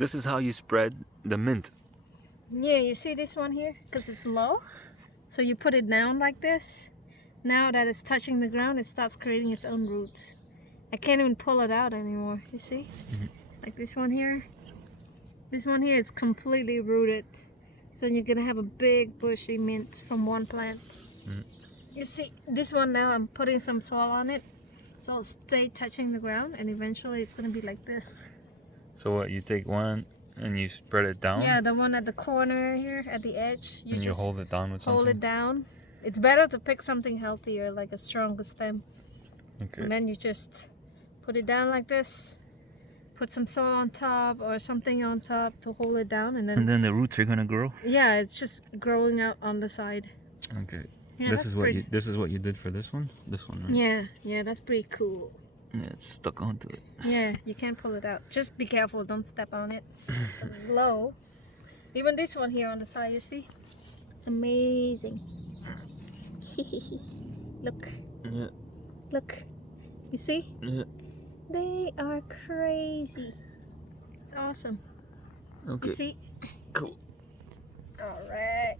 This is how you spread the mint. Yeah, you see this one here? Because it's low. So you put it down like this. Now that it's touching the ground, it starts creating its own roots. I can't even pull it out anymore, you see? Like this one here. This one here is completely rooted. So you're gonna have a big bushy mint from one plant. You see, this one now I'm putting some soil on it. So it'll stay touching the ground and eventually it's gonna be like this. So what, you take one and you spread it down? Yeah, the one at the corner here, at the edge. And you hold it down with something? Hold it down. It's better to pick something healthier, like a stronger stem. Okay. And then you just put it down like this. Put some soil on top or something on top to hold it down, and then the roots are gonna grow? Yeah, it's just growing out on the side. Okay. Yeah, this is what you did for this one? This one, right? Yeah, that's pretty cool. Yeah, it's stuck onto it. Yeah, you can't pull it out. Just be careful, don't step on it. It's low. Even this one here on the side, you see? It's amazing. Look. Yeah. Look. You see? Yeah. They are crazy. It's awesome. Okay. You see? Cool. Alright.